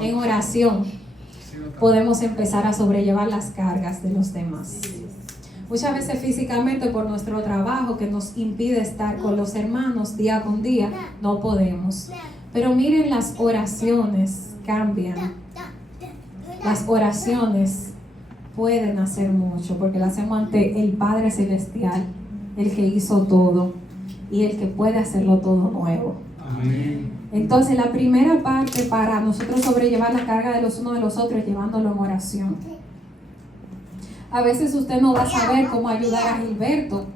En oración podemos empezar a sobrellevar las cargas de los demás. Muchas veces físicamente por nuestro trabajo que nos impide estar con los hermanos día con día, no podemos. Pero miren, las oraciones cambian. Las oraciones pueden hacer mucho porque las hacemos ante el Padre Celestial, el que hizo todo y el que puede hacerlo todo nuevo. Amén. Entonces la primera parte para nosotros sobrellevar la carga de los unos de los otros es llevándolo en oración. A veces usted no va a saber cómo ayudar a Gilberto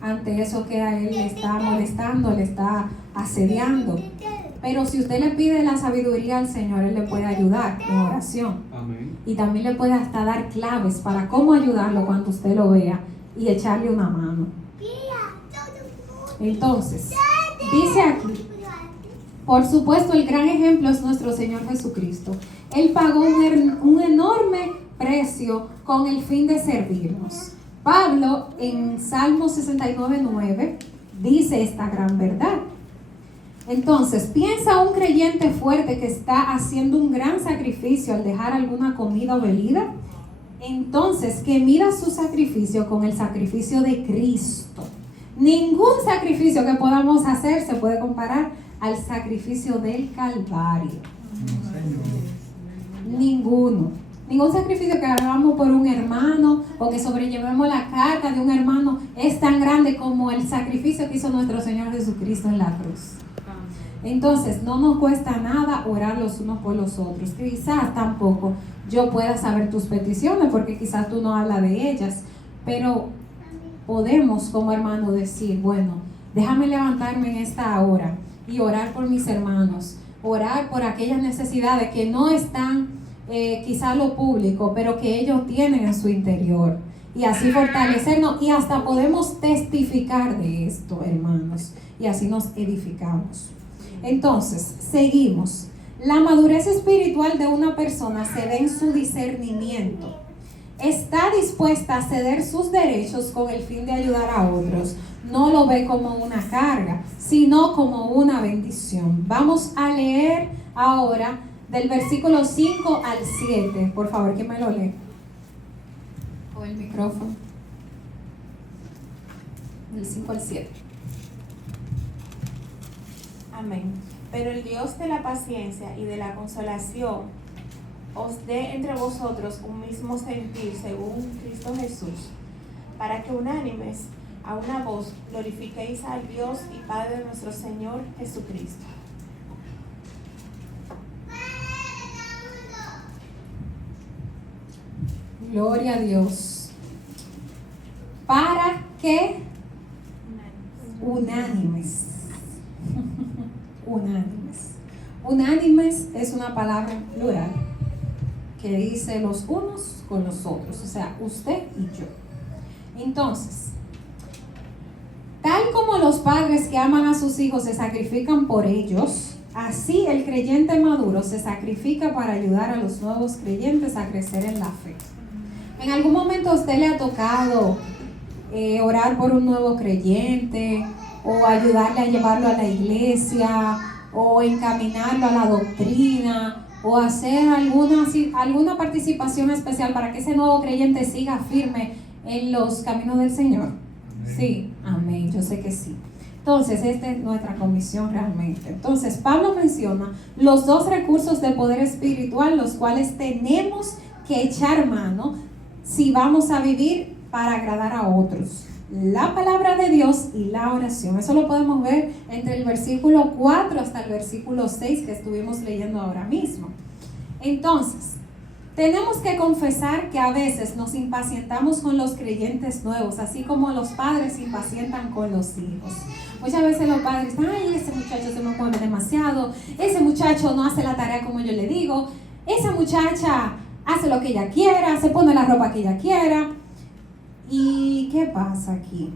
ante eso que a él le está molestando, le está asediando. Pero si usted le pide la sabiduría al Señor, Él le puede ayudar en oración. Amén. Y también le puede hasta dar claves para cómo ayudarlo cuando usted lo vea y echarle una mano. Entonces, dice aquí, por supuesto, el gran ejemplo es nuestro Señor Jesucristo. Él pagó un enorme precio con el fin de servirnos. Pablo en Salmo 69:9 dice esta gran verdad. Entonces, piensa un creyente fuerte que está haciendo un gran sacrificio al dejar alguna comida o bebida. Entonces, que mida su sacrificio con el sacrificio de Cristo. Ningún sacrificio que podamos hacer se puede comparar al sacrificio del Calvario. Ninguno. Ningún sacrificio que hagamos por un hermano o que sobrellevemos la carga de un hermano es tan grande como el sacrificio que hizo nuestro Señor Jesucristo en la cruz. Entonces, no nos cuesta nada orar los unos por los otros. Quizás tampoco yo pueda saber tus peticiones porque quizás tú no hablas de ellas, pero podemos como hermanos decir, bueno, déjame levantarme en esta hora y orar por mis hermanos, orar por aquellas necesidades que no están quizás lo público, pero que ellos tienen en su interior, y así fortalecernos, y hasta podemos testificar de esto, hermanos, y así nos edificamos. Entonces, seguimos. La madurez espiritual de una persona se ve en su discernimiento. Está dispuesta a ceder sus derechos con el fin de ayudar a otros. No lo ve como una carga, sino como una bendición. Vamos a leer ahora del versículo 5 al 7. Por favor, ¿quién me lo lee? O el micrófono. Del 5 al 7. Amén. Pero el Dios de la paciencia y de la consolación os dé entre vosotros un mismo sentir según Cristo Jesús, para que unánimes a una voz glorifiquéis al Dios y Padre de nuestro Señor Jesucristo. Gloria a Dios. ¿Para qué? Unánimes. Unánimes. Unánimes es una palabra en plural que dice los unos con los otros, o sea, usted y yo. Entonces, tal como los padres que aman a sus hijos se sacrifican por ellos, así el creyente maduro se sacrifica para ayudar a los nuevos creyentes a crecer en la fe. ¿En algún momento a usted le ha tocado orar por un nuevo creyente, o ayudarle a llevarlo a la iglesia, o encaminarlo a la doctrina, o hacer alguna participación especial para que ese nuevo creyente siga firme en los caminos del Señor? Amén. Sí, amén, yo sé que sí. Entonces, esta es nuestra comisión realmente. Entonces, Pablo menciona los dos recursos de poder espiritual, los cuales tenemos que echar mano si vamos a vivir para agradar a otros: la palabra de Dios y la oración. Eso lo podemos ver entre el versículo 4 hasta el versículo 6 que estuvimos leyendo ahora mismo. Entonces, tenemos que confesar que a veces nos impacientamos con los creyentes nuevos, así como los padres se impacientan con los hijos. Muchas veces los padres dicen, ay, ese muchacho se me mueve demasiado, ese muchacho no hace la tarea como yo le digo, esa muchacha hace lo que ella quiera, se pone la ropa que ella quiera. ¿Y qué pasa aquí?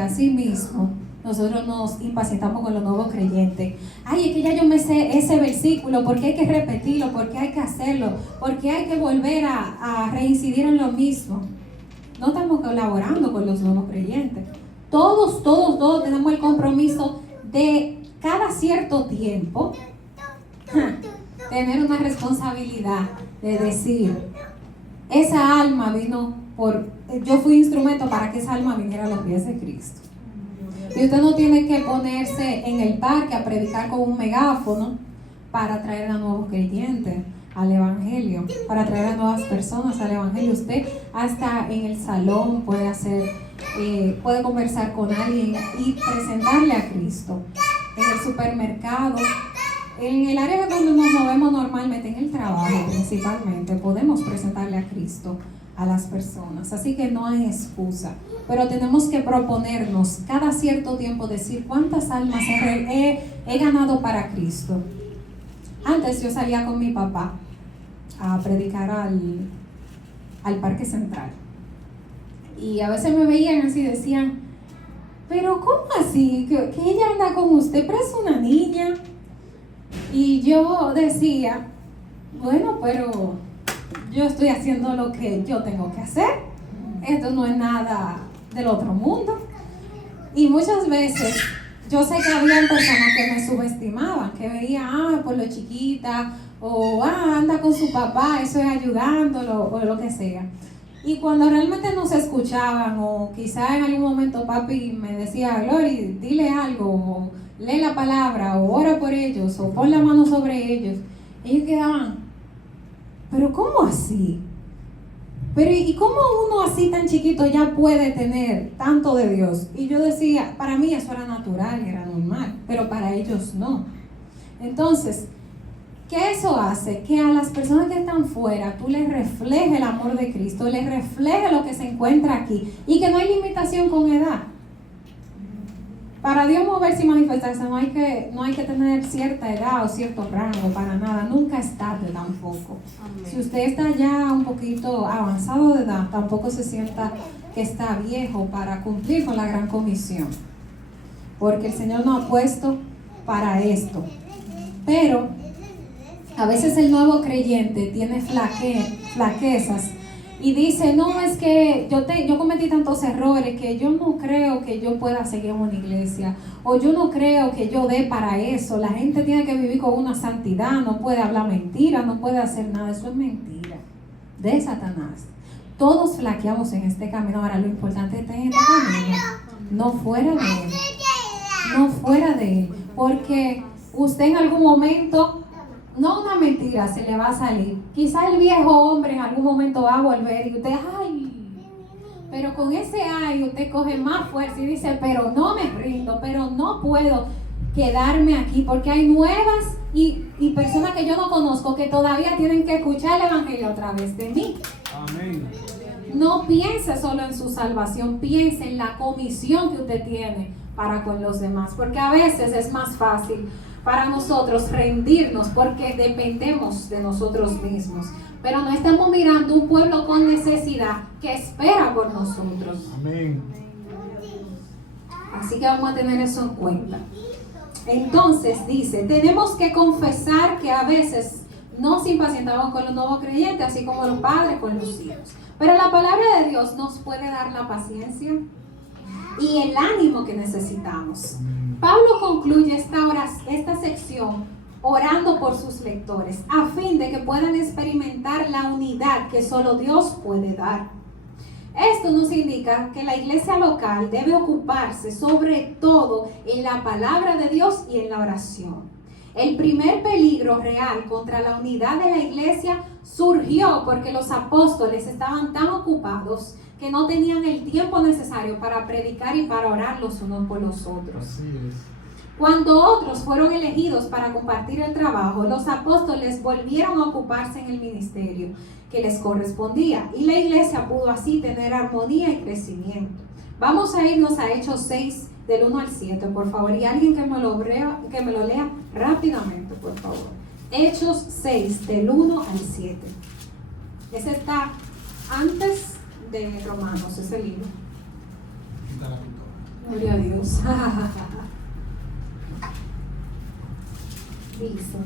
Así mismo, nosotros nos impacientamos con los nuevos creyentes. Ay, es que ya yo me sé ese versículo, ¿por qué hay que repetirlo? ¿Por qué hay que hacerlo? ¿Por qué hay que volver a reincidir en lo mismo? No estamos colaborando con los nuevos creyentes. Todos tenemos el compromiso de cada cierto tiempo tener una responsabilidad de decir, esa alma yo fui instrumento para que esa alma viniera a los pies de Cristo. Y usted no tiene que ponerse en el parque a predicar con un megáfono para traer a nuevos creyentes al Evangelio, para traer a nuevas personas al Evangelio. Usted hasta en el salón puede conversar con alguien y presentarle a Cristo. En el supermercado, en el área donde nos movemos normalmente, en el trabajo principalmente, podemos presentarle a Cristo a las personas. Así que no hay excusa, pero tenemos que proponernos cada cierto tiempo decir cuántas almas he ganado para Cristo. Antes yo salía con mi papá a predicar al Parque Central, y a veces me veían así, decían, pero ¿cómo así? ¿Que ella anda con usted? Pero es una niña. Y yo decía, bueno, pero yo estoy haciendo lo que yo tengo que hacer. Esto no es nada del otro mundo. Y muchas veces yo sé que había personas que me subestimaban, que veían, por lo chiquita, o anda con su papá, eso es ayudándolo, o lo que sea. Y cuando realmente no se escuchaban, o quizá en algún momento papi me decía, Glory, dile algo, o lee la palabra, o ora por ellos, o pon la mano sobre ellos, ellos quedaban, pero ¿cómo así? Pero ¿y cómo uno así tan chiquito ya puede tener tanto de Dios? Y yo decía, para mí eso era natural, era normal, pero para ellos no. Entonces, ¿qué eso hace? Que a las personas que están fuera, tú les reflejes el amor de Cristo, les reflejes lo que se encuentra aquí, y que no hay limitación con edad. Para Dios moverse y manifestarse no hay que tener cierta edad o cierto rango, para nada, nunca es tarde tampoco. Amén. Si usted está ya un poquito avanzado de edad, tampoco se sienta que está viejo para cumplir con la gran comisión, porque el Señor nos ha puesto para esto. Pero a veces el nuevo creyente tiene flaquezas y dice, no, es que yo cometí tantos errores que yo no creo que yo pueda seguir en una iglesia, o yo no creo que yo dé para eso. La gente tiene que vivir con una santidad, no puede hablar mentira, no puede hacer nada. Eso es mentira de Satanás. Todos flaqueamos en este camino. Ahora lo importante es estar en este camino, no fuera de él, no fuera de él, porque usted en algún momento, no una mentira se le va a salir. Quizá el viejo hombre en algún momento va a volver y usted, ay, pero con ese ay usted coge más fuerza y dice, pero no me rindo, pero no puedo quedarme aquí, porque hay nuevas y personas que yo no conozco que todavía tienen que escuchar el evangelio a través de mí. Amén. No piense solo en su salvación, piense en la comisión que usted tiene para con los demás, porque a veces es más fácil para nosotros rendirnos porque dependemos de nosotros mismos, pero no estamos mirando un pueblo con necesidad que espera por nosotros. Amén. Así que vamos a tener eso en cuenta. Entonces dice, tenemos que confesar que a veces nos impacientamos con los nuevos creyentes, así como los padres con los hijos, pero la palabra de Dios nos puede dar la paciencia y el ánimo que necesitamos. Pablo concluye esta sección orando por sus lectores, a fin de que puedan experimentar la unidad que solo Dios puede dar. Esto nos indica que la iglesia local debe ocuparse sobre todo en la palabra de Dios y en la oración. El primer peligro real contra la unidad de la iglesia surgió porque los apóstoles estaban tan ocupados que no tenían el tiempo necesario para predicar y para orar los unos por los otros. Así es. Cuando otros fueron elegidos para compartir el trabajo, los apóstoles volvieron a ocuparse en el ministerio que les correspondía, y la iglesia pudo así tener armonía y crecimiento. Vamos a irnos a Hechos 6 del 1 al 7, por favor, y alguien que me lo lea rápidamente, por favor. Hechos 6 del 1 al 7. Ese está antes de Romanos, ese libro. Gloria a Dios. Dice,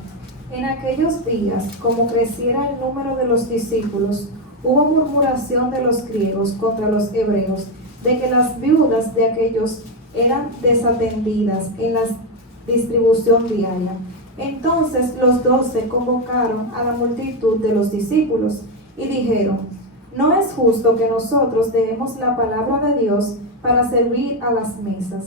en aquellos días, como creciera el número de los discípulos, hubo murmuración de los griegos contra los hebreos, de que las viudas de aquellos eran desatendidas en la distribución diaria. Entonces los 12 convocaron a la multitud de los discípulos y dijeron: no es justo que nosotros dejemos la palabra de Dios para servir a las mesas.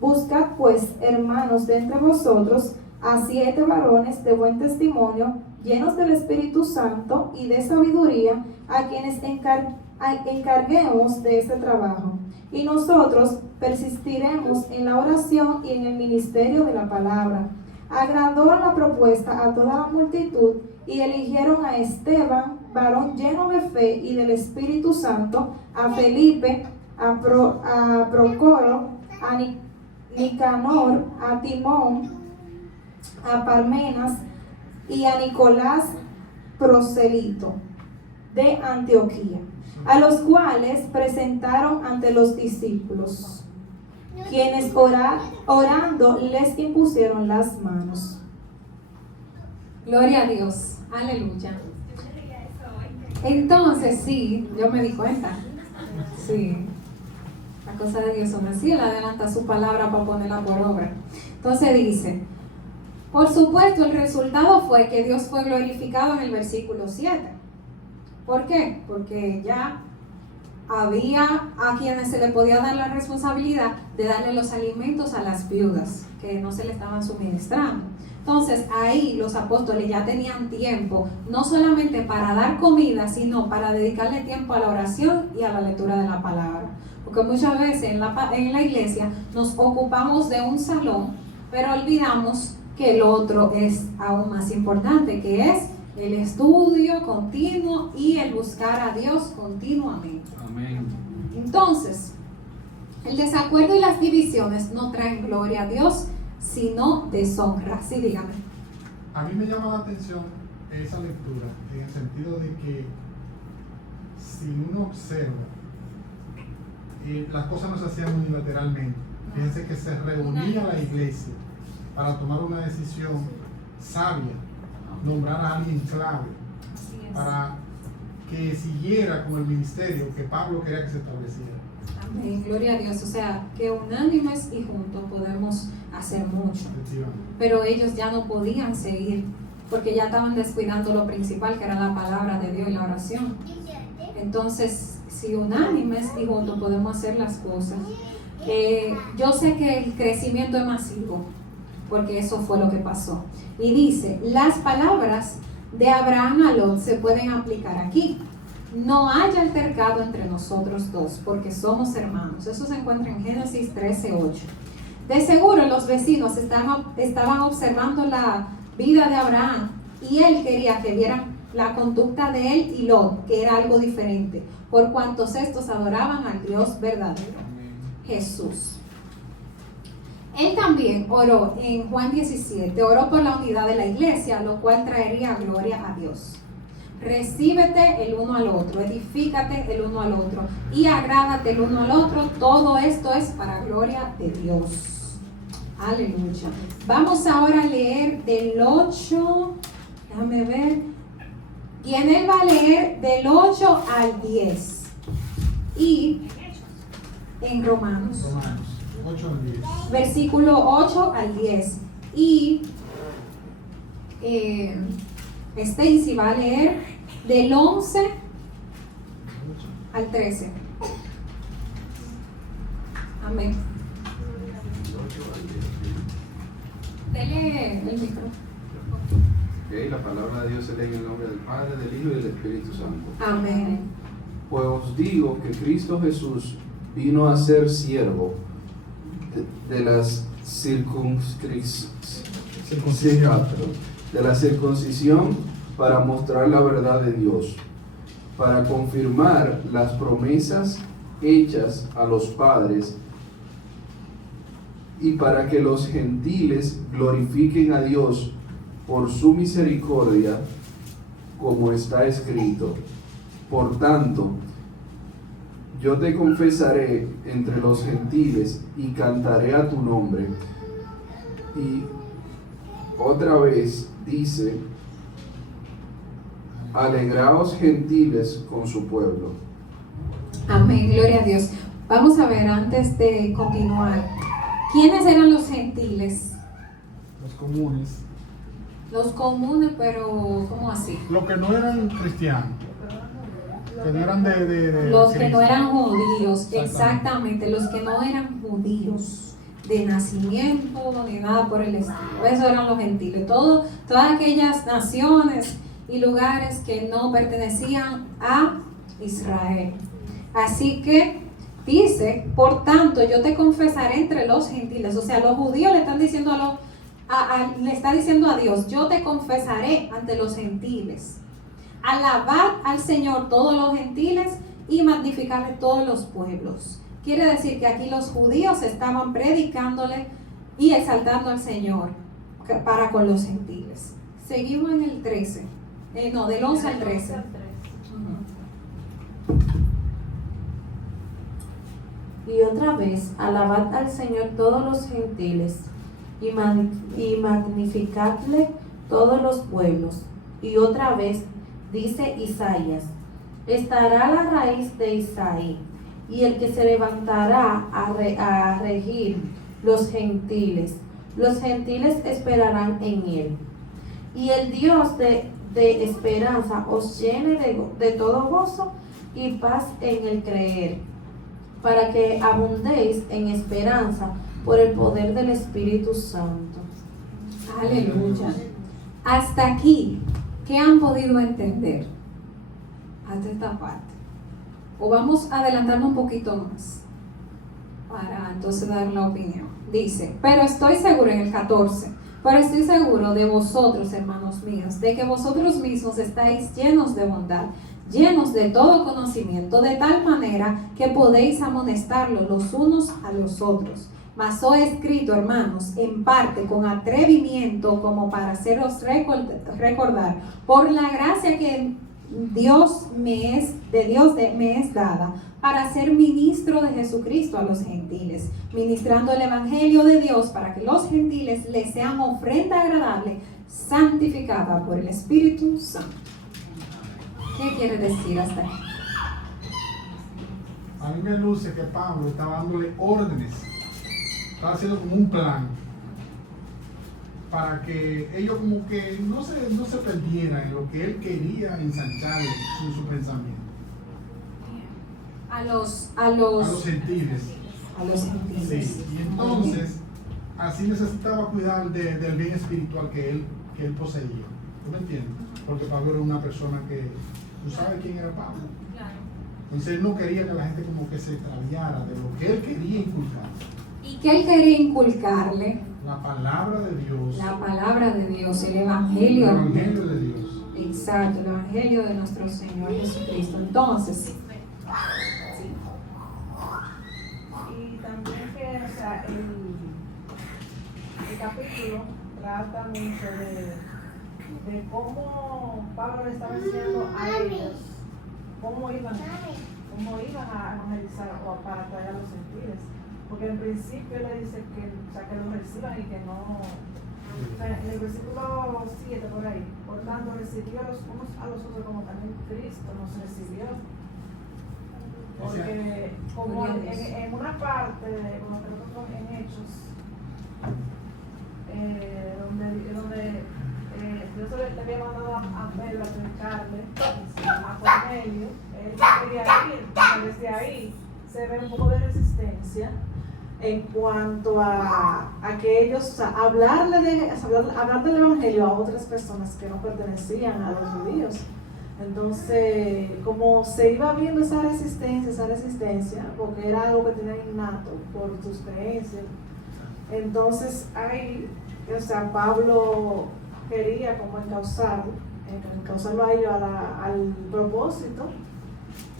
Buscad pues, hermanos, de entre vosotros a 7 varones de buen testimonio, llenos del Espíritu Santo y de sabiduría, a quienes encarguemos de este trabajo. Y nosotros persistiremos en la oración y en el ministerio de la palabra. Agradó la propuesta a toda la multitud y eligieron a Esteban, varón lleno de fe y del Espíritu Santo, a Felipe, a Procoro, a Nicanor, a Timón, a Parmenas y a Nicolás Proselito de Antioquía, a los cuales presentaron ante los discípulos, quienes orando les impusieron las manos. Gloria a Dios, aleluya. Entonces, sí, yo me di cuenta. Sí, la cosa de Dios son así, Él adelanta su palabra para ponerla por obra. Entonces dice, por supuesto, el resultado fue que Dios fue glorificado en el versículo 7. ¿Por qué? Porque ya había a quienes se le podía dar la responsabilidad de darle los alimentos a las viudas que no se le estaban suministrando. Entonces ahí los apóstoles ya tenían tiempo, no solamente para dar comida, sino para dedicarle tiempo a la oración y a la lectura de la palabra. Porque muchas veces en la iglesia nos ocupamos de un salón, pero olvidamos que el otro es aún más importante, que es el estudio continuo y el buscar a Dios continuamente. Amén. Entonces, el desacuerdo y las divisiones no traen gloria a Dios, sino deshonra. Sí, dígame. A mí me llama la atención esa lectura, en el sentido de que si uno observa, las cosas no se hacían unilateralmente. Fíjense que se reunía la iglesia para tomar una decisión sabia, nombrar a alguien clave, para que siguiera con el ministerio que Pablo quería que se estableciera. Amén, gloria a Dios. O sea, que unánimes y juntos podemos hacer mucho. Pero ellos ya no podían seguir, porque ya estaban descuidando lo principal, que era la palabra de Dios y la oración. Entonces, si unánimes y juntos podemos hacer las cosas. Yo sé que el crecimiento es masivo, porque eso fue lo que pasó. Y dice, las palabras de Abraham a Lot se pueden aplicar aquí. No haya altercado entre nosotros dos, porque somos hermanos. Eso se encuentra en Génesis 13:8. De seguro los vecinos estaban observando la vida de Abraham y él quería que vieran la conducta de él y Lot, que era algo diferente, por cuantos estos adoraban al Dios verdadero, Jesús. Él también oró en Juan 17, oró por la unidad de la iglesia, lo cual traería gloria a Dios. Recíbete el uno al otro, edifícate el uno al otro y agrádate el uno al otro. Todo esto es para gloria de Dios. Aleluya. Vamos ahora a leer del 8, déjame ver. Y en él va a leer del 8 al 10. Y en Romanos 8 al 10. Versículo 8 al 10. Y Stacy va a leer del 11 al 13. Amén. Dele el micro. Okay, la palabra de Dios se lee en el nombre del Padre, del Hijo y del Espíritu Santo. Amén. Pues os digo que Cristo Jesús vino a ser siervo de las circuncisión para mostrar la verdad de Dios, para confirmar las promesas hechas a los padres y para que los gentiles glorifiquen a Dios por su misericordia, como está escrito. Por tanto, yo te confesaré entre los gentiles y cantaré a tu nombre. Y otra vez dice, alegraos gentiles con su pueblo. Amén, gloria a Dios. Vamos a ver antes de continuar, ¿quiénes eran los gentiles? Los comunes. Los comunes, pero ¿cómo así? Los que no eran cristianos, que no eran de Los que no Cristo. eran judíos, exactamente, los que no eran judíos de nacimiento ni nada por el estilo. Esos eran los gentiles, todas aquellas naciones y lugares que no pertenecían a Israel. Así que dice, por tanto, yo te confesaré entre los gentiles. O sea, los judíos le están diciendo le está diciendo a Dios, yo te confesaré ante los gentiles. Alabad al Señor todos los gentiles y magnificadle todos los pueblos. Quiere decir que aquí los judíos estaban predicándole y exaltando al Señor para con los gentiles. Seguimos en el 13. Del 11 al 13. Y otra vez, alabad al Señor todos los gentiles y magnificadle todos los pueblos. Y otra vez, dice Isaías, estará la raíz de Isaí y el que se levantará a regir los gentiles. Los gentiles esperarán en él. Y el Dios de esperanza os llene de todo gozo y paz en el creer, para que abundéis en esperanza por el poder del Espíritu Santo. Aleluya. Hasta aquí, ¿qué han podido entender? Hasta esta parte. O vamos a adelantarnos un poquito más para entonces dar la opinión. Dice, pero estoy seguro en el 14, pero estoy seguro de vosotros, hermanos míos, de que vosotros mismos estáis llenos de bondad, llenos de todo conocimiento, de tal manera que podéis amonestarlo los unos a los otros. Mas os he escrito, hermanos, en parte con atrevimiento, como para haceros recordar, por la gracia que me es dada, para ser ministro de Jesucristo a los gentiles, ministrando el evangelio de Dios para que los gentiles les sean ofrenda agradable, santificada por el Espíritu Santo. ¿Qué quiere decir hasta aquí? A mí me luce que Pablo estaba dándole órdenes, estaba haciendo como un plan para que ellos como que no se perdieran en lo que él quería ensancharle en su pensamiento. A los Gentiles. A los gentiles. Sí, y entonces así necesitaba cuidar del bien espiritual que él poseía. ¿Tú me entiendes? Porque Pablo era una persona que, ¿tú sabes quién era Pablo? Entonces él no quería que la gente como que se extraviara de lo que él quería inculcar. ¿Y qué él quería inculcarle? La palabra de Dios. La palabra de Dios, el evangelio. El evangelio de Dios. Exacto, el evangelio de nuestro Señor Jesucristo. Entonces, Y también que, o sea, el capítulo trata mucho de cómo Pablo le estaba diciendo a ellos cómo iban a evangelizar o para traer a los gentiles. Porque en principio le dice que, o sea, que los reciban y que no. O sea, en el versículo 7 por ahí, por tanto recibió los unos a los otros como también Cristo nos recibió. Porque como en una parte, como creo que en Hechos, donde Dios le había mandado a Pedro a predicarle a Cornelio, él no quería ir, porque desde ahí se ve un poco de resistencia en cuanto a que ellos, o sea, hablar del evangelio a otras personas que no pertenecían a los judíos. Entonces, como se iba viendo esa resistencia, porque era algo que tenían innato por sus creencias, entonces ahí, o sea, Pablo quería como encauzarlo a ellos al propósito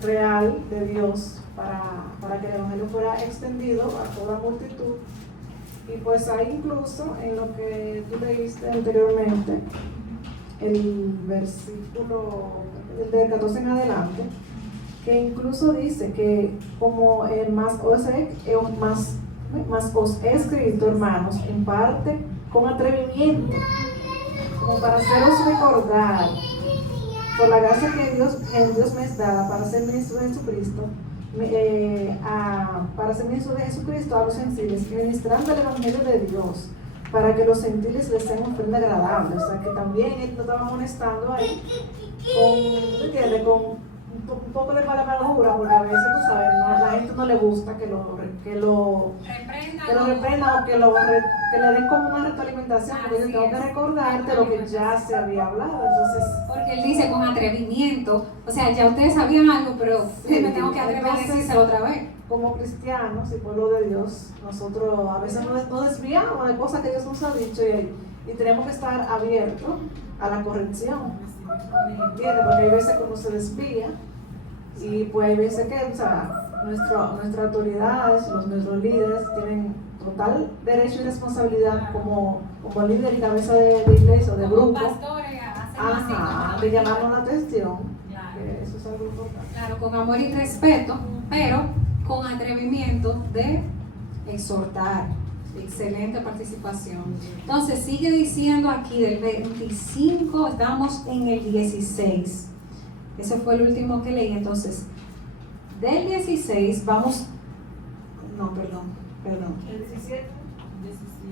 real de Dios para que el evangelio fuera extendido a toda multitud. Y pues ahí incluso en lo que tú leíste anteriormente, el versículo del 14 en adelante, que incluso dice que como más os he escrito, hermanos, en parte con atrevimiento, como para haceros recordar por la gracia que Dios me es dada para ser ministro de Jesucristo, para ser ministro de Jesucristo a los gentiles, ministrando el evangelio de Dios, para que los gentiles les sean ofrenda agradable. O sea que también él lo estaba amonestando ahí con, ¿entiendes? Con un poco de mala palabra, porque a veces tú sabes, a la gente no le gusta que lo reprendan o que le den como una retroalimentación, porque yo tengo que recordarte lo que ya se había hablado. Entonces, Porque él dice con atrevimiento, o sea, ya ustedes sabían algo, pero Sí, me tengo que atrever a entonces, decírselo otra vez. como cristianos y pueblo de Dios, nosotros a veces nos desviamos de cosas que Dios nos ha dicho y tenemos que estar abiertos a la corrección. ¿Entiendes? Porque hay veces que uno se desvía y pues hay veces que, o sea, nuestras autoridades, nuestros líderes tienen total derecho y responsabilidad como líder y cabeza de iglesia o de grupo. De llamarnos la atención. Que eso es algo importante. Claro, con amor y respeto, pero con atrevimiento de exhortar. Excelente participación. Entonces sigue diciendo aquí del 25, estamos en el 16. Ese fue el último que leí. Entonces, del 16 vamos, no, perdón. ¿El 17?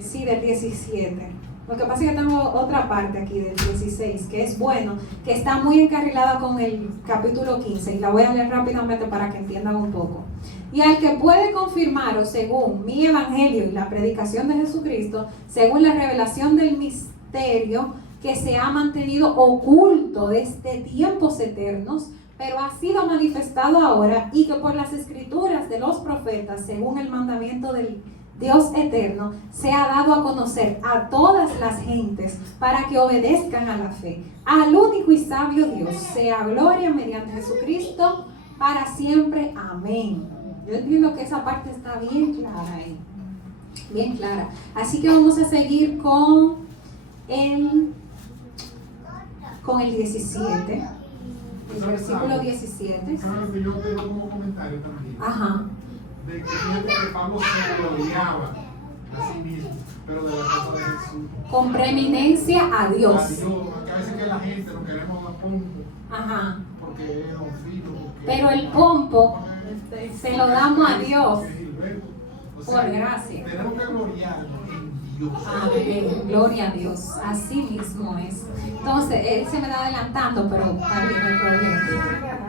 Sí, del 17. Lo que pasa es que tengo otra parte aquí del 16, que es bueno, que está muy encarrilada con el capítulo 15, y la voy a leer rápidamente para que entiendan un poco. Y al que puede confirmaros según mi evangelio y la predicación de Jesucristo, según la revelación del misterio que se ha mantenido oculto desde tiempos eternos, pero ha sido manifestado ahora, y que por las escrituras de los profetas, según el mandamiento del Dios eterno, se ha dado a conocer a todas las gentes para que obedezcan a la fe. Al único y sabio Dios sea gloria mediante Jesucristo para siempre. Amén. Yo entiendo que esa parte está bien clara ahí. Bien clara. Así que vamos a seguir con el 17. El versículo 17. ¿Sabes que yo tengo como comentario también? Ajá. De que fíjate que Pablo se gloriaba a sí mismo, pero de la cosa de Jesús. Con preeminencia a Dios. A Dios, porque a veces que la gente no queremos dar pompo, Ajá. porque es ofito, porque Pero el pompo se lo damos a Dios porque es Gilberto. O por sea, gracia. tenemos que gloriarnos en Dios. Amén. Gloria a Dios. Así mismo es. Entonces, él se me está adelantando, pero está bien, no hay problema.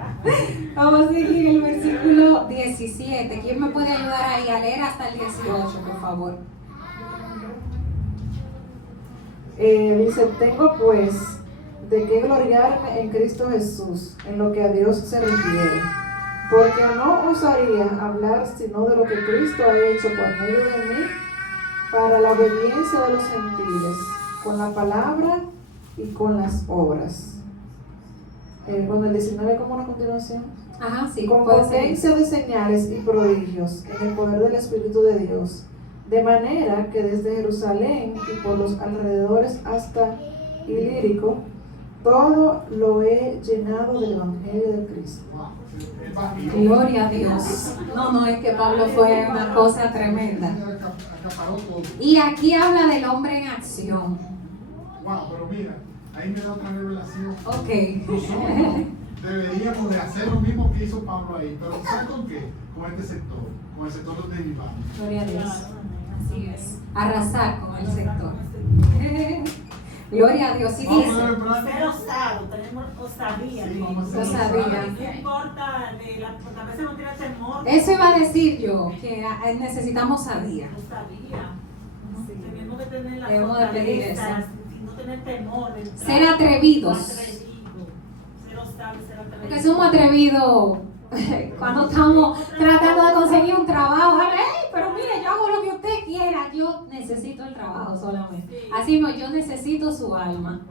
Vamos a seguir el versículo 17. ¿Quién me puede ayudar ahí a leer hasta el 18, por favor? Dice, tengo pues de qué gloriarme en Cristo Jesús, en lo que a Dios se refiere, porque no osaría hablar sino de lo que Cristo ha hecho por medio de mí para la obediencia de los gentiles, con la palabra y con las obras. Con el 19 como una continuación. Ajá, sí. Con puede seguir. potencia de señales y prodigios en el poder del Espíritu de Dios, de manera que desde Jerusalén y por los alrededores hasta Ilírico, todo lo he llenado del Evangelio de Cristo. Gloria a Dios. No, es que Pablo fue una cosa tremenda. Acaparó todo. Y aquí habla del hombre en acción. Wow, pero mira, ahí me da otra revelación. Ok. Nosotros deberíamos de hacer lo mismo que hizo Pablo ahí, pero ¿sabes con qué? Con este sector, con el sector donde vivamos. Gloria a Dios. Así es. Arrasar con el sector. Gloria a Dios. Y Vamos a dice, ver, ¿verdad? Ser osado, tenemos osadía. Sí, vamos a ser Osadía. osados. No importa, porque a veces no tiene temor. eso iba a decir yo, que necesitamos osadía. Osadía. Tenemos que tener la Debemos de pedir fortaleza, y no tener temor. De entrar. Ser atrevidos. Ser osado, ser atrevido. Porque somos atrevidos cuando estamos tratando de conseguir un trabajo. ¡Ey! Pero mire, yo hago lo que usted quiera. Yo necesito el trabajo solamente. Sí. Así mismo, yo necesito su alma.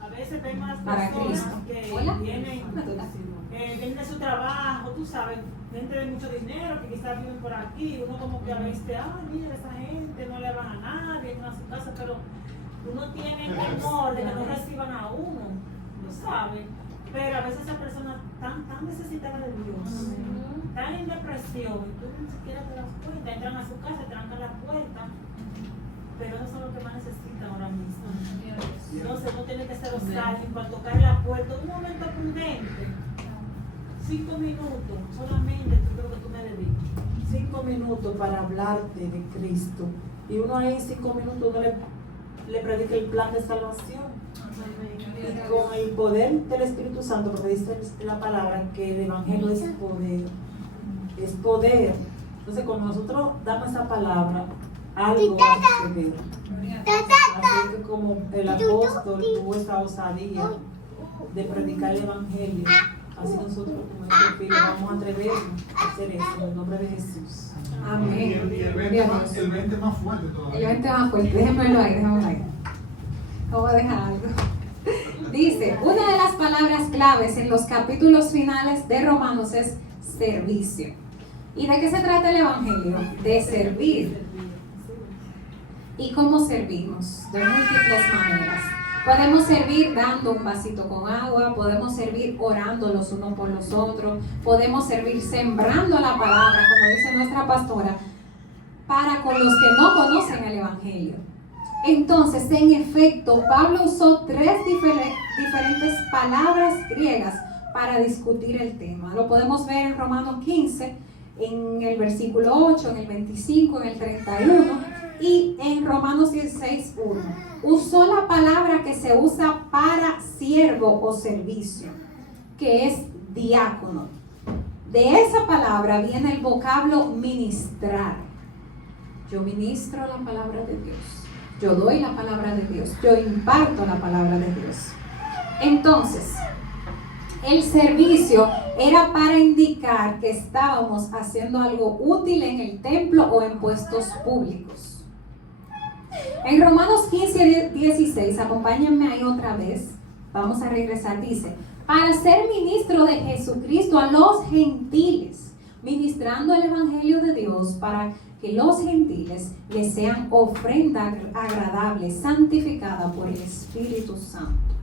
A veces ven más Para personas Cristo. que Hola. vienen de su trabajo, tú sabes, gente de mucho dinero que quizás viven por aquí, uno como que a veces, mira, esa gente no le van a nadie, no a su casa, pero uno tiene temor de que no reciban a uno, tú sabes, pero a veces esas personas tan necesitadas de Dios, están en depresión, y tú ni siquiera te das cuenta, entran a su casa, trancan la puerta, pero esos son los que más necesitan ahora mismo. Entonces uno tiene que ser osado y para tocar la puerta, un momento prudente, 5 minutos, solamente, yo creo que tú me dediques 5 minutos para hablarte de Cristo. Y uno ahí en 5 minutos uno le le predique el plan de salvación. Y con el poder del Espíritu Santo, porque dice la palabra que el Evangelio es poder. Es poder. Entonces, cuando nosotros damos esa palabra, algo va a suceder. Así que como el apóstol tuvo esa osadía de predicar el Evangelio, así nosotros como este filho vamos a atrevernos a hacer eso en el nombre de Jesús. Y Amén. el Gloria a evento, Dios. el 20 más fuerte todavía. El evento más fuerte, déjenmelo ahí. Vamos a dejar algo. Dice, una de las palabras claves en los capítulos finales de Romanos es servicio. ¿Y de qué se trata el Evangelio? De servir. ¿Y cómo servimos? De múltiples maneras. Podemos servir dando un vasito con agua, podemos servir orando los unos por los otros, podemos servir sembrando la palabra, como dice nuestra pastora, para con los que no conocen el Evangelio. Entonces, en efecto, Pablo usó 3 diferentes palabras griegas para discutir el tema. Lo podemos ver en Romanos 15, en el versículo 8, en el 25, en el 31 y en Romanos 16, 1. Usó la palabra que se usa para siervo o servicio, que es diácono. De esa palabra viene el vocablo ministrar. Yo ministro la palabra de Dios. Yo doy la palabra de Dios. Yo imparto la palabra de Dios. Entonces, el servicio era para indicar que estábamos haciendo algo útil en el templo o en puestos públicos. En Romanos 15, 16, acompáñenme ahí otra vez. Vamos a regresar. Dice, para ser ministro de Jesucristo a los gentiles, ministrando el Evangelio de Dios para que los gentiles les sean ofrenda agradable, santificada por el Espíritu Santo.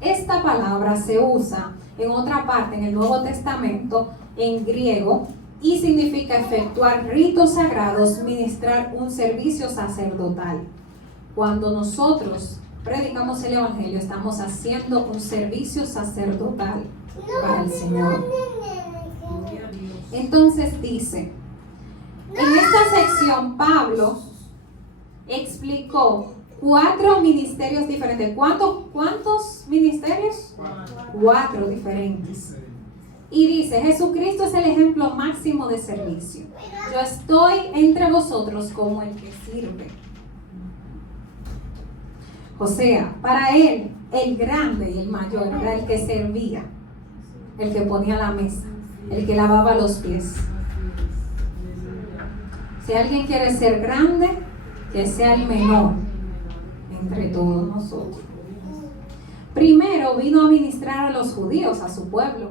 Esta palabra se usa en otra parte en el Nuevo Testamento en griego y significa efectuar ritos sagrados, ministrar un servicio sacerdotal. Cuando nosotros predicamos el Evangelio, estamos haciendo un servicio sacerdotal para el Señor. Entonces dice, en esta sección Pablo explicó 4 ministerios diferentes. ¿Cuántos ministerios? 4 diferentes. Y dice, Jesucristo es el ejemplo máximo de servicio. Yo estoy entre vosotros como el que sirve. O sea, para él, el grande y el mayor era el que servía, el que ponía la mesa, el que lavaba los pies. Si alguien quiere ser grande, que sea el menor entre todos nosotros. Primero vino a ministrar a los judíos, a su pueblo,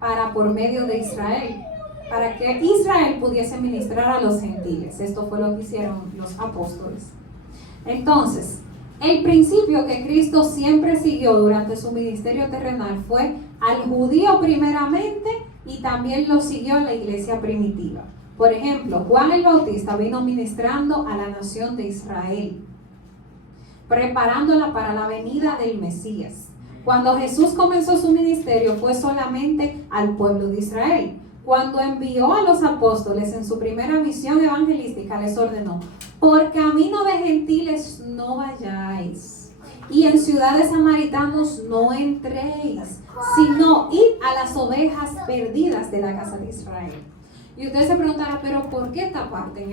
para por medio de Israel, para que Israel pudiese ministrar a los gentiles. Esto fue lo que hicieron los apóstoles. Entonces, el principio que Cristo siempre siguió durante su ministerio terrenal fue al judío primeramente y también lo siguió en la iglesia primitiva. Por ejemplo, Juan el Bautista vino ministrando a la nación de Israel, preparándola para la venida del Mesías. Cuando Jesús comenzó su ministerio fue solamente al pueblo de Israel. Cuando envió a los apóstoles en su primera misión evangelística, les ordenó: por camino de gentiles no vayáis, y en ciudades samaritanos no entréis, sino id a las ovejas perdidas de la casa de Israel. Y usted se preguntará, pero ¿por qué esta parte en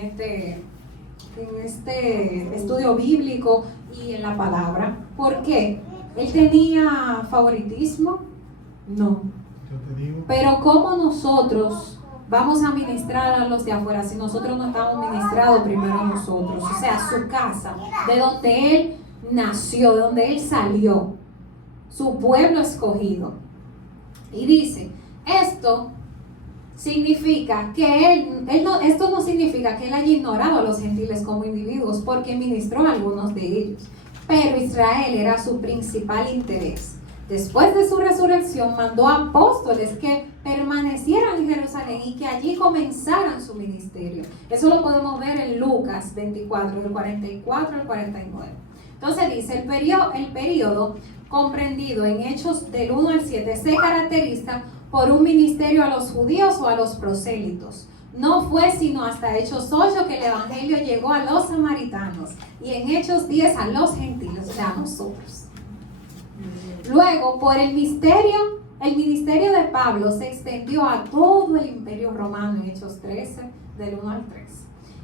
este estudio bíblico y en la palabra? ¿Por qué? ¿Él tenía favoritismo? No. Yo te digo, Pero ¿cómo nosotros vamos a ministrar a los de afuera si nosotros no estamos ministrados primero a nosotros? O sea, su casa, de donde él nació, de donde él salió, su pueblo escogido. Y dice, esto significa que esto no significa que él haya ignorado a los gentiles como individuos, porque ministró a algunos de ellos. Pero Israel era su principal interés. Después de su resurrección, mandó a apóstoles que permanecieran en Jerusalén y que allí comenzaran su ministerio. Eso lo podemos ver en Lucas 24, del 44 al 49. Entonces dice, el periodo comprendido en Hechos del 1 al 7 se caracteriza por un ministerio a los judíos o a los prosélitos. No fue sino hasta Hechos 8 que el Evangelio llegó a los samaritanos y en Hechos 10 a los gentiles, o sea, a nosotros. Luego, por el ministerio de Pablo se extendió a todo el imperio romano en Hechos 13, del 1 al 3.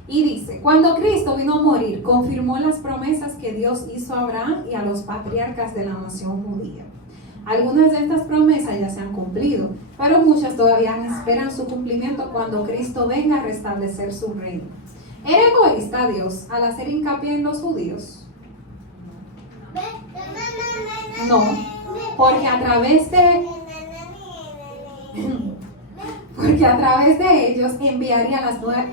Y dice, cuando Cristo vino a morir, confirmó las promesas que Dios hizo a Abraham y a los patriarcas de la nación judía. Algunas de estas promesas ya se han cumplido, pero muchas todavía esperan su cumplimiento cuando Cristo venga a restablecer su reino. ¿Era egoísta Dios al hacer hincapié en los judíos? No, porque a través de ellos enviaría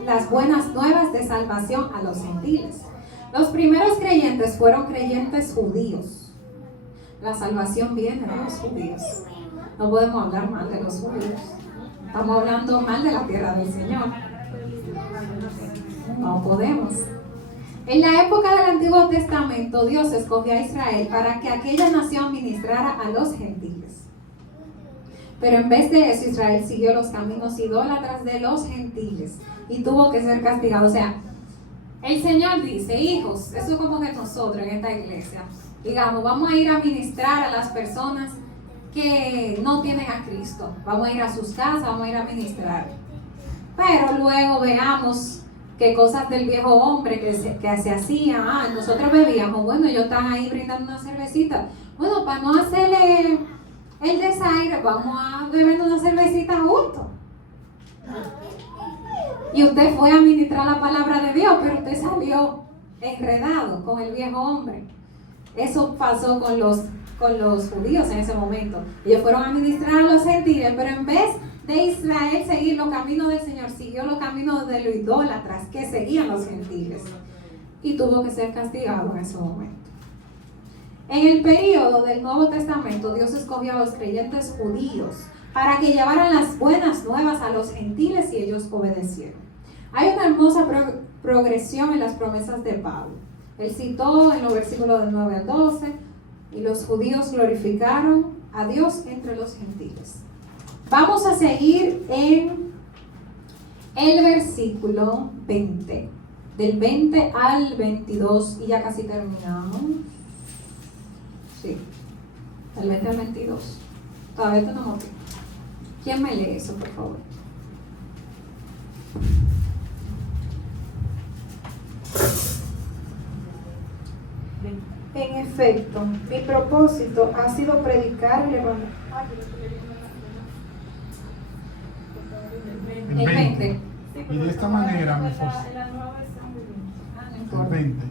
las buenas nuevas de salvación a los gentiles. Los primeros creyentes fueron creyentes judíos. La salvación viene de los judíos. No podemos hablar mal de los judíos. Estamos hablando mal de la tierra del Señor. No podemos. En la época del Antiguo Testamento, Dios escogió a Israel para que aquella nación ministrara a los gentiles. Pero en vez de eso, Israel siguió los caminos idólatras de los gentiles y tuvo que ser castigado. O sea, el Señor dice, hijos, eso es como que nosotros en esta iglesia, digamos, vamos a ir a ministrar a las personas que no tienen a Cristo. Vamos a ir a sus casas, vamos a ir a ministrar. Pero luego veamos que cosas del viejo hombre que se hacían, nosotros bebíamos, bueno, ellos están ahí brindando una cervecita. Bueno, para no hacerle el desaire, vamos a beber una cervecita juntos. Y usted fue a ministrar la palabra de Dios, pero usted salió enredado con el viejo hombre. Eso pasó con los judíos en ese momento. Ellos fueron a ministrar a los gentiles, pero en vez de Israel seguir los caminos del Señor, siguió los caminos de los idólatras que seguían los gentiles. Y tuvo que ser castigado en ese momento. En el periodo del Nuevo Testamento, Dios escogió a los creyentes judíos para que llevaran las buenas nuevas a los gentiles y ellos obedecieron. Hay una hermosa progresión en las promesas de Pablo. Él citó en los versículos del 9 al 12, y los judíos glorificaron a Dios entre los gentiles. Vamos a seguir en el versículo 20, del 20 al 22, y ya casi terminamos. Sí, del 20 al 22. Todavía tenemos tiempo. ¿Quién me lee eso, por favor? En efecto, mi propósito ha sido predicar el evangelio. El 20. Y de esta manera me esforcé. El 20.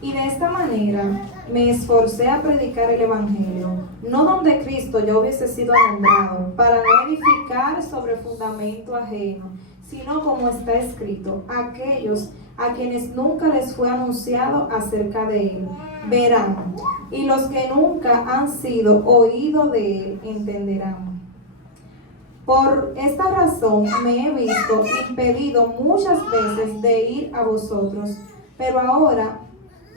Y de esta manera me esforcé a predicar el evangelio, no donde Cristo ya hubiese sido nombrado, para no edificar sobre fundamento ajeno, sino como está escrito, aquellos a quienes nunca les fue anunciado acerca de él, verán, y los que nunca han sido oídos de él, entenderán. Por esta razón me he visto impedido muchas veces de ir a vosotros, pero ahora,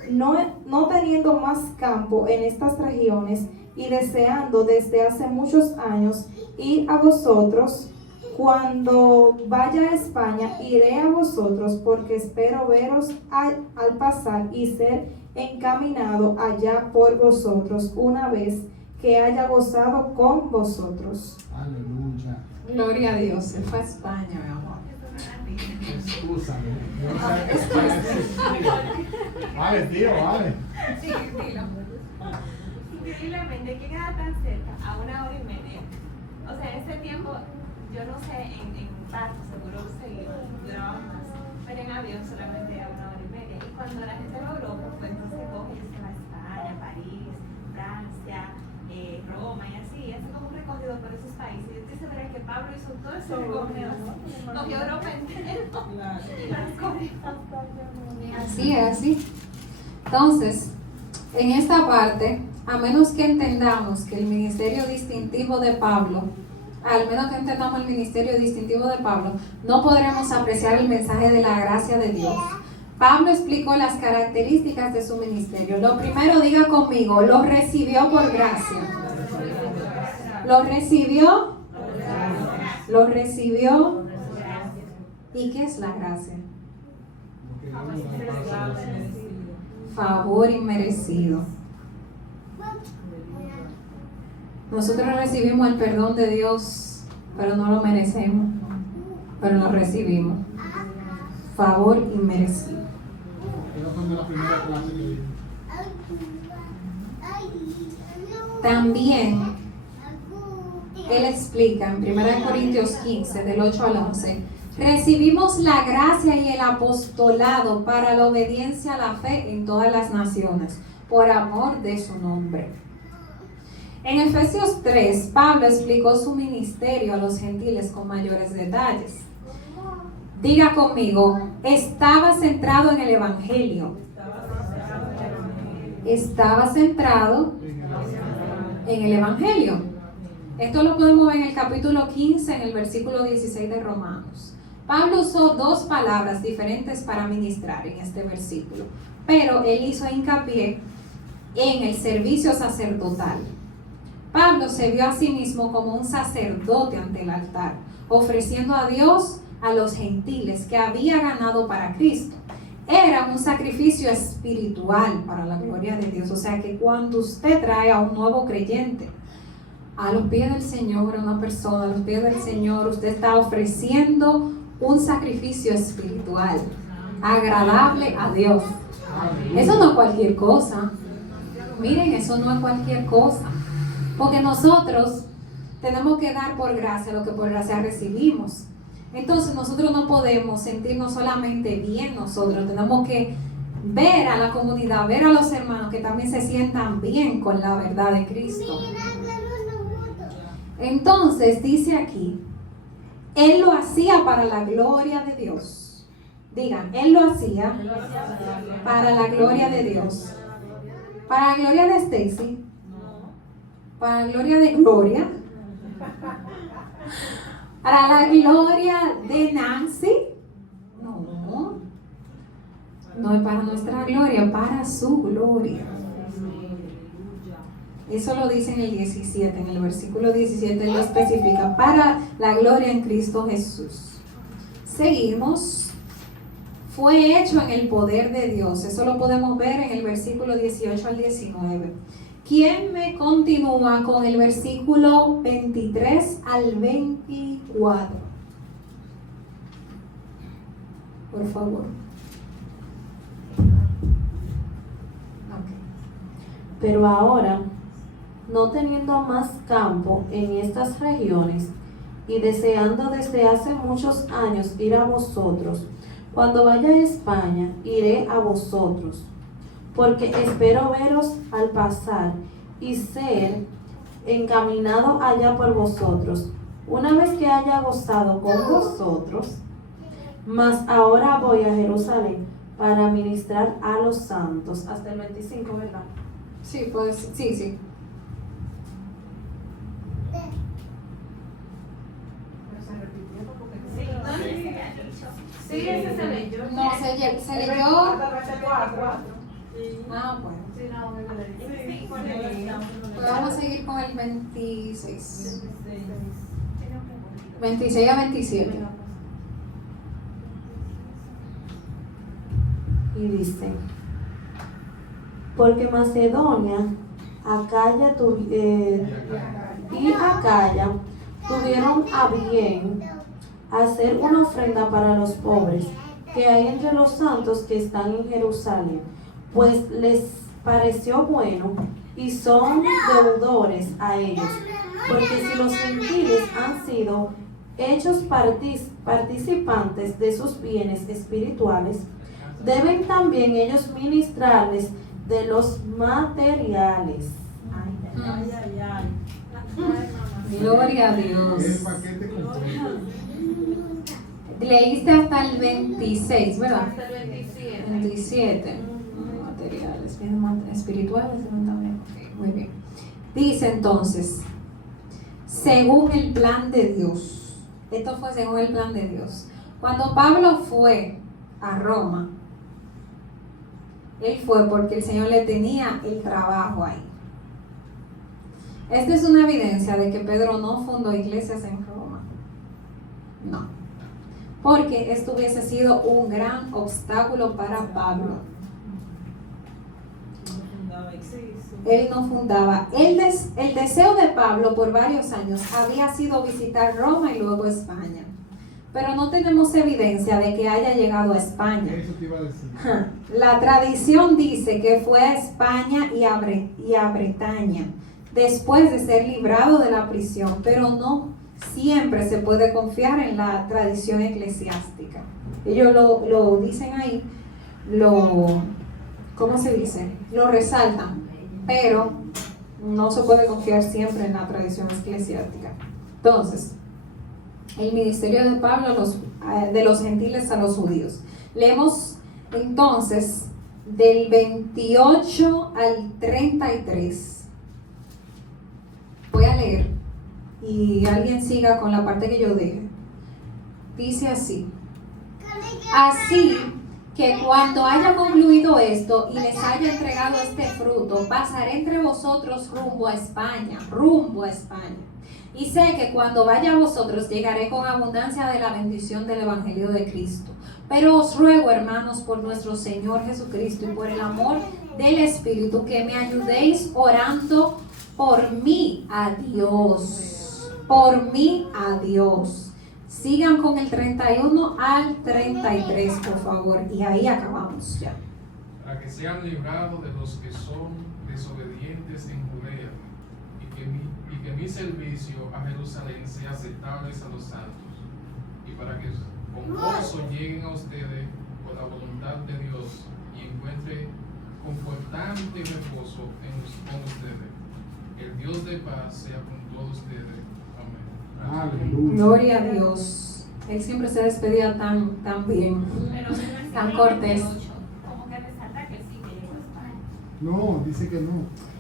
no teniendo más campo en estas regiones y deseando desde hace muchos años ir a vosotros, cuando vaya a España iré a vosotros, porque espero veros al pasar y ser encaminado allá por vosotros una vez que haya gozado con vosotros. Aleluya. Gloria a Dios. Él fue a España, mi amor. Excúsame. Yo no sé qué es. Vale, tío, vale. Sí, dilo. Increíblemente, que queda tan cerca, a 1 hora y media. O sea, en ese tiempo, yo no sé, en barco seguro duraba más, pero en avión solamente a 1 hora y media. Y cuando la gente va a Europa, pues entonces coge y se va a España, París, Francia, Roma y así, hace como un recorrido por esos países. Y estoy segura que Pablo hizo todo ese recorrido, cogió Europa entera y la recorrió. Así es, así. Entonces, en esta parte, a menos que entendamos que el ministerio distintivo de Pablo, no podremos apreciar el mensaje de la gracia de Dios. Pablo explicó las características de su ministerio. Lo primero, diga conmigo, lo recibió por gracia. ¿Lo recibió? Lo recibió. ¿Y qué es la gracia? Lo que Dios nos da para salvación. Favor inmerecido. Nosotros recibimos el perdón de Dios, pero no lo merecemos, pero lo recibimos. Favor inmerecido. Esa fue la primera clase que di. También él explica en 1 Corintios 15, del 8 al 11, recibimos la gracia y el apostolado para la obediencia a la fe en todas las naciones, por amor de su nombre. En Efesios 3, Pablo explicó su ministerio a los gentiles con mayores detalles. Diga conmigo, estaba centrado en el Evangelio. Estaba centrado en el Evangelio. Esto lo podemos ver en el capítulo 15, en el versículo 16 de Romanos. Pablo usó dos palabras diferentes para ministrar en este versículo, pero él hizo hincapié en el servicio sacerdotal. Pablo se vio a sí mismo como un sacerdote ante el altar, ofreciendo a Dios a los gentiles que había ganado para Cristo. Era un sacrificio espiritual para la gloria de Dios. O sea que cuando usted trae a un nuevo creyente a los pies del Señor, a una persona a los pies del Señor, usted está ofreciendo un sacrificio espiritual agradable a Dios. Eso no es cualquier cosa. Miren, eso no es cualquier cosa. Porque nosotros tenemos que dar por gracia lo que por gracia recibimos. Entonces nosotros no podemos sentirnos solamente bien nosotros. Tenemos que ver a la comunidad, ver a los hermanos que también se sientan bien con la verdad de Cristo. Entonces dice aquí, él lo hacía para la gloria de Dios. Digan, él lo hacía para la gloria de Dios. Para la gloria de Stacy. Para la gloria de Gloria. Para la gloria de Nancy. No es para nuestra gloria, para su gloria. Eso lo dice en el 17, en el versículo 17 lo especifica, para la gloria en Cristo Jesús. Seguimos. Fue hecho en el poder de Dios. Eso lo podemos ver en el versículo 18 al 19. ¿Quién me continúa con el versículo 23 al 24? Por favor. Pero ahora, no teniendo más campo en estas regiones y deseando desde hace muchos años ir a vosotros, cuando vaya a España, iré a vosotros, porque espero veros al pasar y ser encaminado allá por vosotros, una vez que haya gozado con vosotros. Mas ahora voy a Jerusalén para ministrar a los santos. Hasta el 25, ¿verdad? Sí, pues, sí. Sí, ese se leyó. No, se leyó. Ah, bueno. Pues vamos a seguir con el 26. 26 a 27. Y dice, porque Macedonia, Acaya y Acaya tuvieron a bien hacer una ofrenda para los pobres que hay entre los santos que están en Jerusalén, pues les pareció bueno y son deudores a ellos, porque si los gentiles han sido hechos participantes de sus bienes espirituales, deben también ellos ministrarles de los materiales. Gloria a Dios. El paquete completo. Leíste hasta el 26, ¿verdad? Hasta el 27. 27. Materiales, bienes espirituales también. Okay, muy bien. Dice entonces, según el plan de Dios. Esto fue según el plan de Dios. Cuando Pablo fue a Roma, él fue porque el Señor le tenía el trabajo ahí. Esta es una evidencia de que Pedro no fundó iglesias en Roma. No. Porque esto hubiese sido un gran obstáculo para Pablo. Él no fundaba. El deseo de Pablo por varios años había sido visitar Roma y luego España. Pero no tenemos evidencia de que haya llegado a España. Eso te iba a decir. La tradición dice que fue a España y a Bretaña después de ser librado de la prisión, pero no siempre se puede confiar en la tradición eclesiástica. Ellos lo dicen ahí, ¿cómo se dice? Lo resaltan, pero no se puede confiar siempre en la tradición eclesiástica. Entonces, el ministerio de Pablo de los gentiles a los judíos. Leemos entonces del 28 al 33. Voy a leer y alguien siga con la parte que yo deje. Dice así: así que cuando haya concluido esto y les haya entregado este fruto, pasaré entre vosotros rumbo a España. Y sé que cuando vaya a vosotros llegaré con abundancia de la bendición del Evangelio de Cristo. Pero os ruego, hermanos, por nuestro Señor Jesucristo y por el amor del Espíritu, que me ayudéis orando por mí a Dios. Por mí a Dios. Sigan con el 31 al 33, por favor. Y ahí acabamos ya. Para que sean librados de los que son desobedientes en Judea, y que mi servicio a Jerusalén sea aceptable a los santos, y para que con gozo lleguen a ustedes por la voluntad de Dios y encuentre confortante reposo con ustedes. El Dios de paz sea con todos ustedes. Amén. Aleluya. Gloria a Dios. Él siempre se despedía tan bien, tan cortés. Como que resalta que sí, que llegó a España. No, dice que no.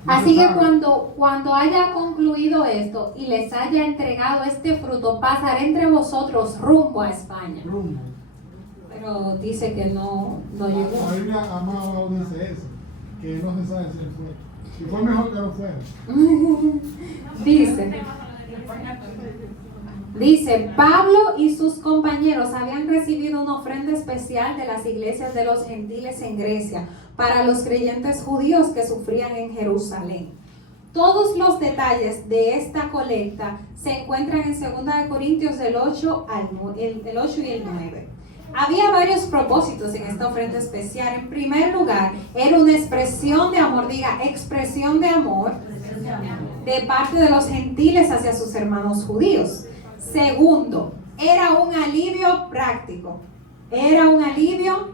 No Así se que sabe. cuando haya concluido esto y les haya entregado este fruto, pasaré entre vosotros rumbo a España. Rumbo. Pero dice que no llegó. La Biblia amado dice eso, que no se sabe si él fue. Y fue mejor que no fuera. Dice, Pablo y sus compañeros habían recibido una ofrenda especial de las iglesias de los gentiles en Grecia para los creyentes judíos que sufrían en Jerusalén. Todos los detalles de esta colecta se encuentran en 2 Corintios del 8 y el 9. Había varios propósitos en esta ofrenda especial. En primer lugar, era una expresión de amor, expresión de amor de parte de los gentiles hacia sus hermanos judíos. Segundo, era un alivio práctico. Era un alivio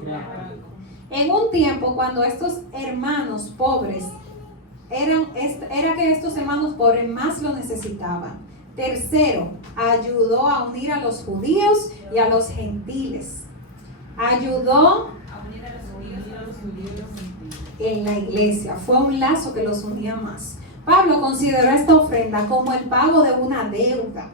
en un tiempo cuando estos hermanos pobres era que estos hermanos pobres más lo necesitaban. Tercero, ayudó a unir a los judíos y a los gentiles. Ayudó A unir a los judíos y a los judíos. en la iglesia. Fue un lazo que los unía más. Pablo consideró esta ofrenda como el pago de una deuda.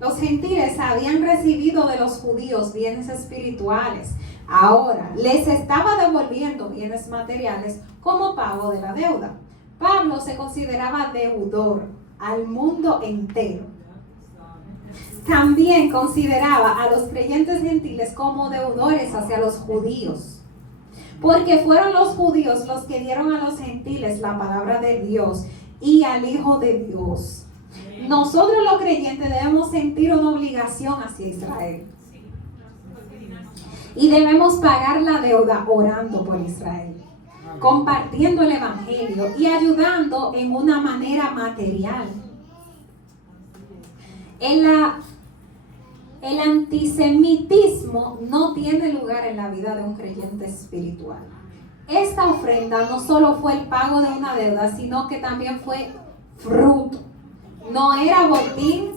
Los gentiles habían recibido de los judíos bienes espirituales. Ahora les estaba devolviendo bienes materiales como pago de la deuda. Pablo se consideraba deudor al mundo entero. También consideraba a los creyentes gentiles como deudores hacia los judíos, porque fueron los judíos los que dieron a los gentiles la palabra de Dios y al Hijo de Dios. Nosotros los creyentes debemos sentir una obligación hacia Israel y debemos pagar la deuda orando por Israel, compartiendo el evangelio y ayudando en una manera material. El antisemitismo no tiene lugar en la vida de un creyente espiritual. Esta ofrenda no solo fue el pago de una deuda, sino que también fue fruto. No era botín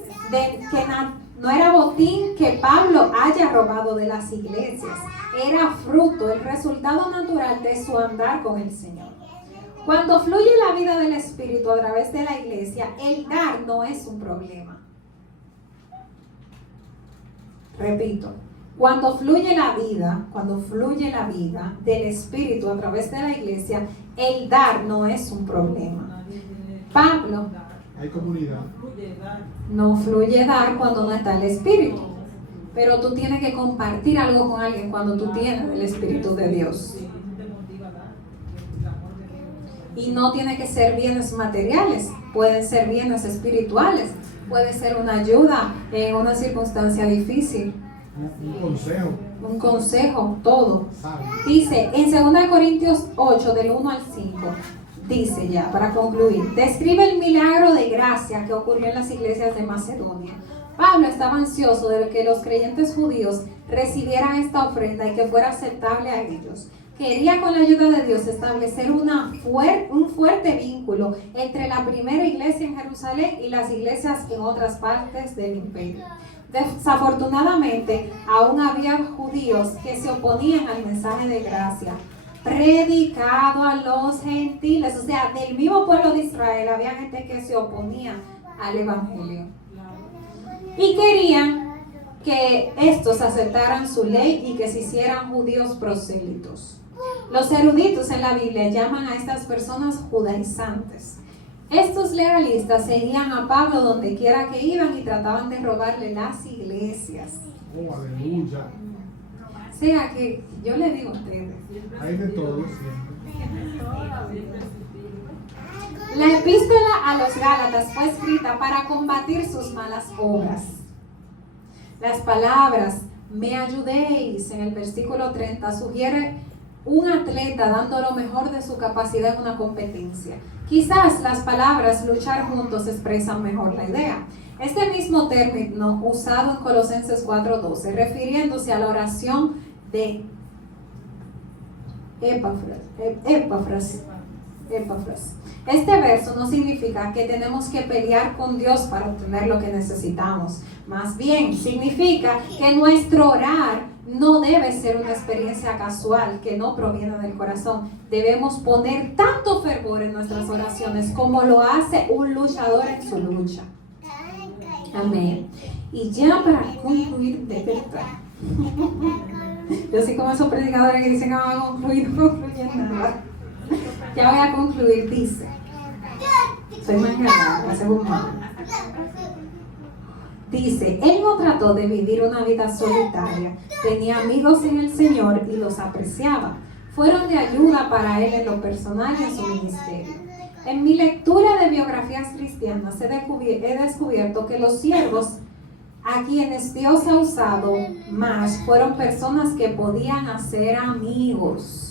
que Pablo haya robado de las iglesias. Era fruto, el resultado natural de su andar con el Señor. Cuando fluye la vida del Espíritu a través de la iglesia, el dar no es un problema. Repito, cuando fluye la vida del Espíritu a través de la iglesia, el dar no es un problema. Pablo Hay comunidad. no fluye dar cuando no está el Espíritu. pero tú tienes que compartir algo con alguien cuando tú tienes el Espíritu de Dios. Y no tiene que ser bienes materiales, pueden ser bienes espirituales, puede ser una ayuda en una circunstancia difícil. Un consejo, todo. Dice en 2 Corintios 8, del 1 al 5, dice ya, para concluir, describe el milagro de gracia que ocurrió en las iglesias de Macedonia. Pablo estaba ansioso de que los creyentes judíos recibieran esta ofrenda y que fuera aceptable a ellos. Quería con la ayuda de Dios establecer un fuerte vínculo entre la primera iglesia en Jerusalén y las iglesias en otras partes del imperio. Desafortunadamente, aún había judíos que se oponían al mensaje de gracia predicado a los gentiles. O sea, del mismo pueblo de Israel había gente que se oponía al evangelio y querían que estos aceptaran su ley y que se hicieran judíos prosélitos. Los eruditos en la Biblia llaman a estas personas judaizantes. Estos legalistas seguían a Pablo donde quiera que iban y trataban de robarle las iglesias. Oh, aleluya. O sea que yo le digo a ustedes, Hay de todo, sí. la epístola a los Gálatas fue escrita para combatir sus malas obras. Las palabras "me ayudéis" en el versículo 30 sugiere un atleta dando lo mejor de su capacidad en una competencia. Quizás las palabras "luchar juntos" expresan mejor la idea. Este mismo término usado en Colosenses 4:12, refiriéndose a la oración de Epafras. Este verso no significa que tenemos que pelear con Dios para obtener lo que necesitamos. Más bien, significa que nuestro orar no debe ser una experiencia casual que no proviene del corazón. Debemos poner tanto fervor en nuestras oraciones como lo hace un luchador en su lucha. Amén. Y ya para concluir de verdad. Yo soy como esos predicadores que dicen que van a concluir, no concluyen nada. Ya voy a concluir, dice. Soy más grande, hace un año. Dice, él no trató de vivir una vida solitaria, tenía amigos en el Señor y los apreciaba. Fueron de ayuda para él en lo personal y en su ministerio. En mi lectura de biografías cristianas he descubierto que los siervos a quienes Dios ha usado más fueron personas que podían hacer amigos.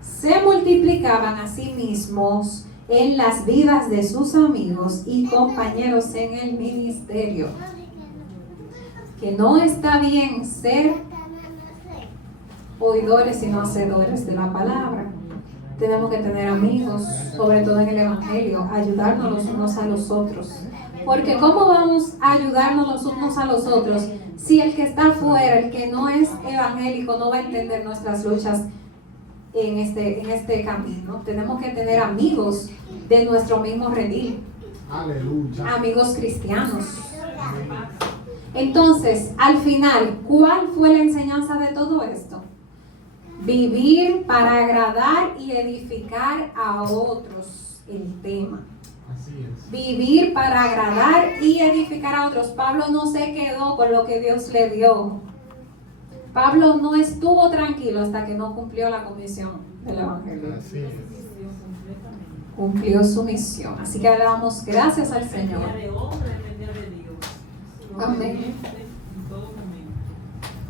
Se multiplicaban a sí mismos en las vidas de sus amigos y compañeros en el ministerio. Que no está bien ser oidores sino hacedores de la palabra. Tenemos que tener amigos, sobre todo en el evangelio, ayudarnos los unos a los otros. Porque ¿cómo vamos a ayudarnos los unos a los otros si el que está afuera, el que no es evangélico, no va a entender nuestras luchas en este camino? Tenemos que tener amigos de nuestro mismo redil. Aleluya. Amigos cristianos. Entonces, al final, ¿cuál fue la enseñanza de todo esto? Vivir para agradar y edificar a otros. El tema. Así es. Vivir para agradar y edificar a otros. Pablo no se quedó con lo que Dios le dio. Pablo no estuvo tranquilo hasta que no cumplió la comisión del evangelio. Así es. Cumplió su misión. Así que le damos gracias al Señor. Amén.